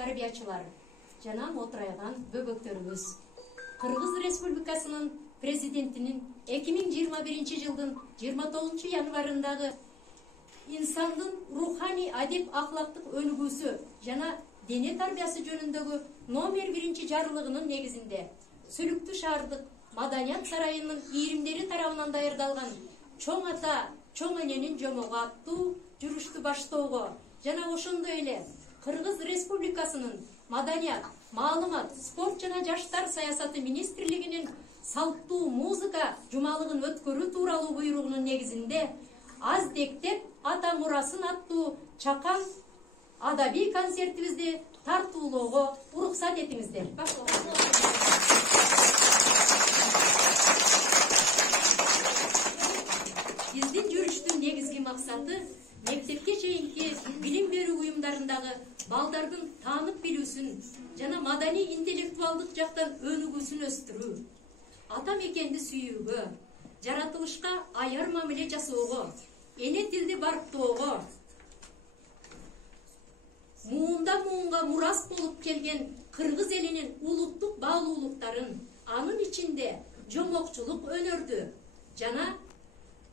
тарбиячылар жана отурайган бөбөктөрүбүз. Кыргыз Республикасынын президентинин 2021 жылдын 29 январындагы инсандын руханий адеп ахлактык өнүгүүсү жана дене тарбиясы жөнүндөгү номер 1 жарлыгынын негизинде Сүлүктүү шаардык Маданият сарайынын ийримдери тарабынан даярдалган чоң ата, чоң эненин жомогу аттуу жүрүштү баштоого жана ошондой эле Кыргыз Республикасынын Маданият, маалымат, спорт жана жаштар саясаты министрлигинин салттуу музыка жумалыгын өткөрүү тууралуу буйругунун негизинде Аздектеп ата мурасын аттуу чакан адабий концертибизди тартуулоого уруксат этиңиздер. Биздин жүрүштүн негизги максаты мектепке чейинки билим берүү уюмдарындагы балдардын таанып билүүсүн жана маданий интеллектуалдык жактан өнүгүүсүн өстүрүү, ата мекенди сүйүүгө, жаратылышка аяр мамиле жасоого, эне тилди барктоого, муунга мурас болуп келген кыргыз элинин улуттук баалуулуктарын, анын ичинде жомокчулук өнөрдү жана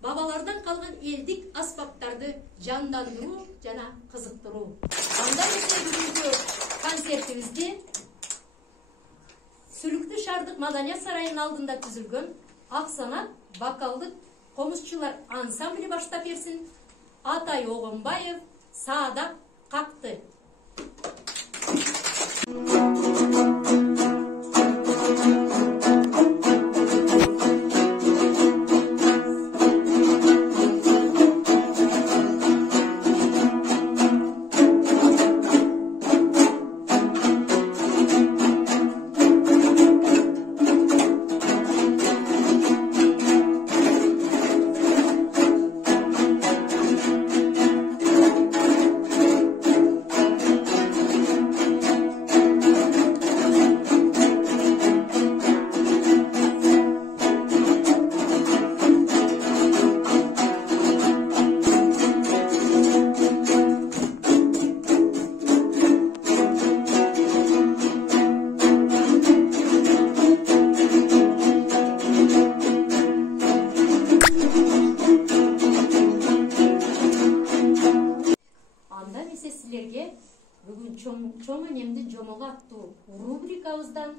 бабалардан калган элдик аспаптарды жандандыруу жана кызыктыруу. Андан эссе бүгүнкү концертибизди Сүлүктүү шаардык Маданият сарайынын алдында түзүлгөн Ак Санат вокалдык комузчулар ансамбли баштап берсин. Атай Огонбаев саадак какты. Бүгүн чоң энемдин жомогу аттуу рубрикабыздан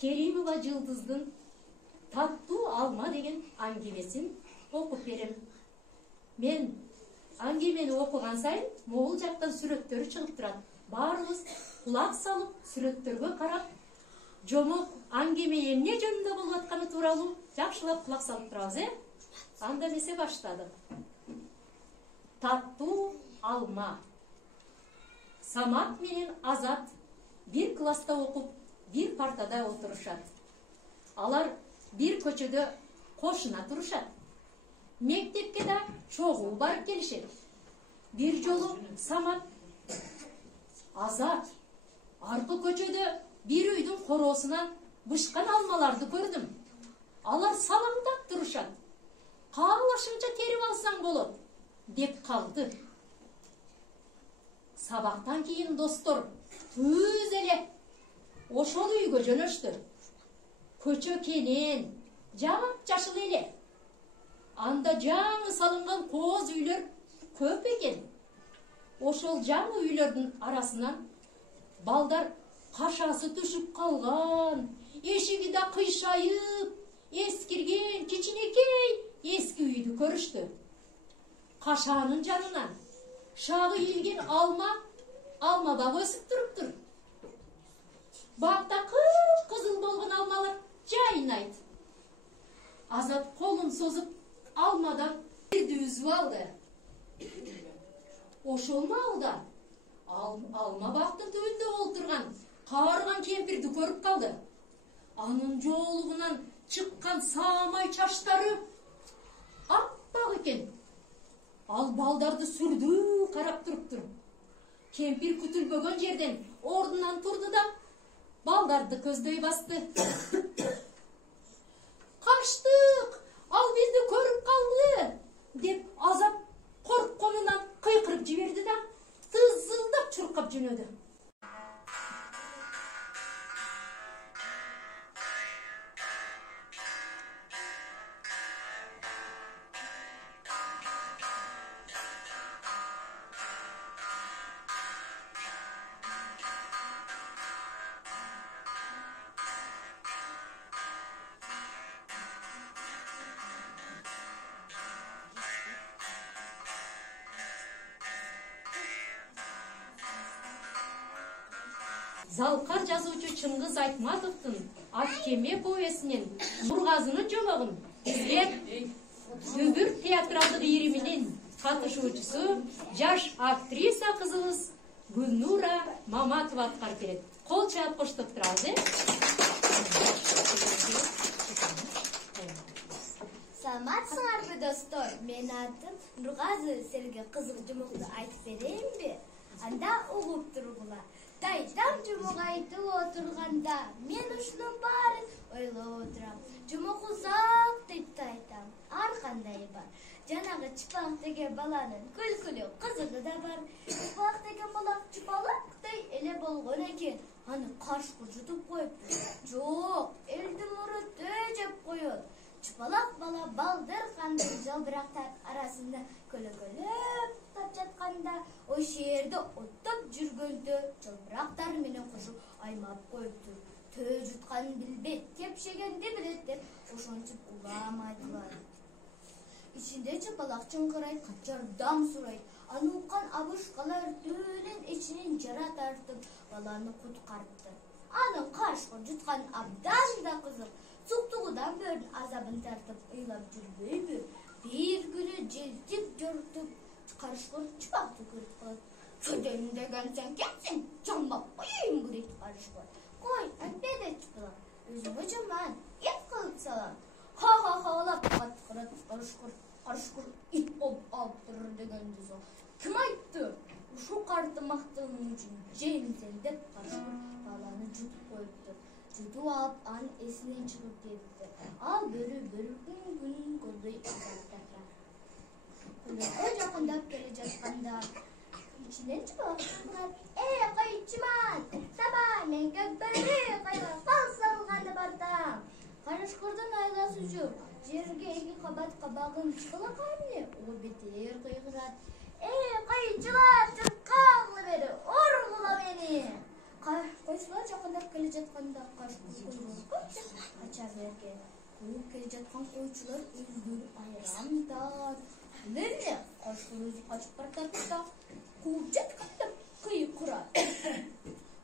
Керимова Жылдыздын Таттуу алма деген аңгемесин окуп берем. Мен аңгемени окуган сайын могул жактан сүрөттөрү чыгып турат. Баарыбыз кулак салып, сүрөттөргө карап, жомок аңгеме эмне жөнүндө болуп атканы тууралуу жакшылап кулак салып турабыз, Анда эмесе баштадык. Таттуу алма. Самат менен Азат бир класста окуп, бир партада отурушат. Алар бир көчөдө кошуна турушат. Мектепке да чогуу барып келишет. Бир жолу Самат, Азат, аркы көчөдө бир үйдүн короосунан бышкан алмаларды көрдүм. Алар салаңдап турушат. Каалашымча терип алсаң болот, деп калды. Сабактан кийин достор түз эле ошол үйгө жөнөштү. Көчө кенен, жап-жашыл эле. Анда жаңы салынган кооз үйлөр көп экен. Ошол жаңы үйлөрдүн арасынан балдар кашасы түшүп калган, эшиги да кыйшайып, эскирген кичинекей эски үйдү көрүштү. Кашанын жанынан шагы ийилген алма бак өсүп туруптур. Бакта кып-кызыл болгон алмалар жайнайт. Азат колун созуп алмадан бирди үзүп алды. Ошол маалда алма бактын түбүндө олтурган каарыган кемпирди көрүп калды. Анын жоолугунан чыккан саамай чачтары аппак экен. Ал балдарды сүрдүү карап туруптур. Кемпир күтүлбөгөн жерден ордунан турду да балдарды көздөй басты. Качтык! Ал бизди көрүп калды! деп Азат коркконунан кыйкырып жиберди да тызылдап чуркап жөнөдү. Залкар жазуучу Чыңгыз Айтматовдун Ат кеме повесинен Нургазынын жомогун бизге Дүбүр театралдык ийриминин катышуучусу жаш актриса кызыбыз Гүлнура Маматова аткарып берет. Кол чаап коштоп турабыз, Саламатсыңарбы достор? Мен атым Нургазы, силерге кызык жумокту айтып берейинби? Анда угуп тургула. Тайтам жумок айтып отурганда мен ушунун баарын ойлоп отурам. Жумок узак дейт тайтам. Ар кандай бар. Жанагы Чыпалак деген баланын күлкүлүү кызыгы да бар. Чыпалак деген бала чыпалактай эле болгон экен. Аны кашкы жутуп коюп, жок, элдин муруту жеп коет. Чыпалак бала балдыр кандай жалбырактар арасында көлөгөлөп тап жатканда, ошол жерде оттоп жүргөндө жалбырактар менен кошуп аймап коюптур. Төө жутканын билбейт, тепшегенди билет деп ошентип уламайдылар. Ичинде чыпалак чыңкырайт, жардам сурайт. Аны уккан абышкалар төөнүн ичинен жара тартып, баланы куткартты. Анын кашкы жуткан абдан да кызык. Суктугудан бөрүн азабын тартып ыйлап жүрбөйбү? Бир күнү желтип жортуп, карышкыр чыпакты көрүп калат. Чөдөн деген сен кимсиң? Жамап коеюн дейт карышкыр. Кой, антеде чыпалак. Өзүмө жаман, эт кылып салам. Ха-ха-халап каткырат карышкыр. Карышкыр ит болуп алыптыр дегенди соң. Ким айтты? Ушул карты мактылыгың үчүн жемсең деп карышкыр баланы жутуп коюптур. Жутуп алып, анын эсинен чыгып кетти. Ал бөрү күн көрдөй азапта турат. Көлөккө жакындап келе жатканда ичинен чыгып турат. Кайчыман, саба, мен көкбөрү кайга кал салганы бардам. Карышкырдын айласы жок. Жерге 2 кабат кабагын чыкылакай эмне? О бетер кыйгырат. Кайчылар, чыркагыла бери, оргула мени. Койчулар жакындап келе жатканда карышкыр кача берген. Кууп келе жаткан койчулар өздөрү айрамдар. Эмне? Карышкыр өзү качып баратат да, кууп жатканда кыйкырат.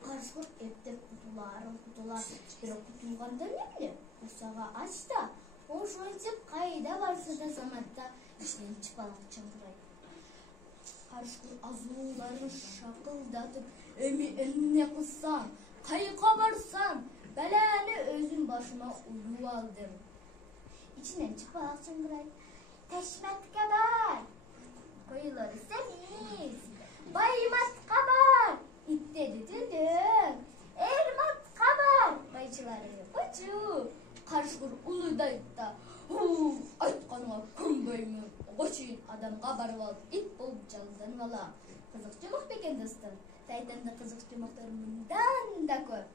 Карышкыр эптеп кутулар. Бирок кутулганда эмне? Кусага ачта. Ошентип кайда барса да заматта ичинен чыпалак чыңкырайт. Карышкыр азууларын шакылдатып, эмне кылсам, кайка барсам, баланы өзүм башыма уюп алдым. Ичинен чыпалак чыңкырайт. Ташматка бар. Койлор семиз. Байматка бар. Иттеди түндүн. Эрматка бар. Байчылары койчу. Карышкыр улуйдайт да, айтканыма көнбөймүн. Ого чейин адамга барып алып, ит болуп жалданып алам. Кызык жумак бекен достор. Тайтамда кызык жумактар мындан да көп.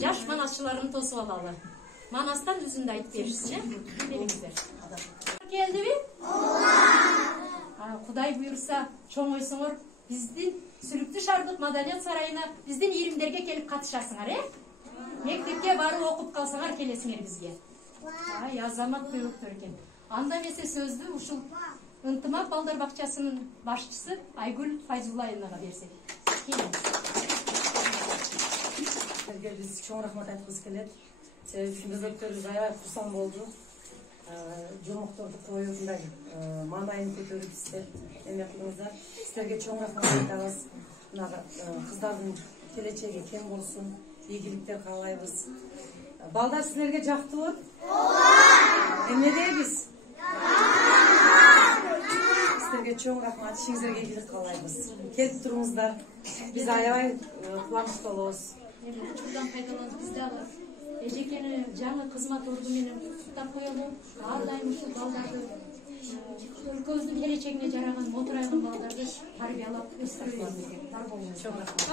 Жаш манасчыларын тосуп алалы. Манастан үзүндү айтып беришсиз, белиңиздер. Келдиби? Кудай буйрса, чоңойсоңор, биздин Сүлүктүү шаардык маданият сарайына биздин ийримдерге келип катышасыңар, Мектепке барып окуп калсаңар келесиңер бизге. Азамат көйөктөр экен. Анда эмесе сөздү ушул Ынтымак балдар бакчасынын башчысы Айгүл Файзуллаевнага берсек. Биз чоң рахмат айткыбыз келет. Себеби мүгөттөрүбүз аябай курсан болду. Жомокторду коюп мындай маанайын көтөрүп сиздер эме кылдыңыздар. Сиздерге чоң рахмат айтабыз. Мына кыздардын келечеги кем болсун, ийгиликтер каалайбыз. Балдар сиздерге жактыбы? Ооба! Эмне дейбиз? Сиздерге чоң рахмат, ишиңиздерге ийгилик каалайбыз. Келип туруңуздар. Биз аябай кубанычта болобуз. Учурдан пайдаланып биз дагы эжекени жаңы кызмат орду менен куттуктап коелу. Ар дайым ушул балдарды өлкөбүздүн келечегине жараган, мотурайган балдарды тарбиялап өстүрүп бар болуңуз. Чоң рахмат.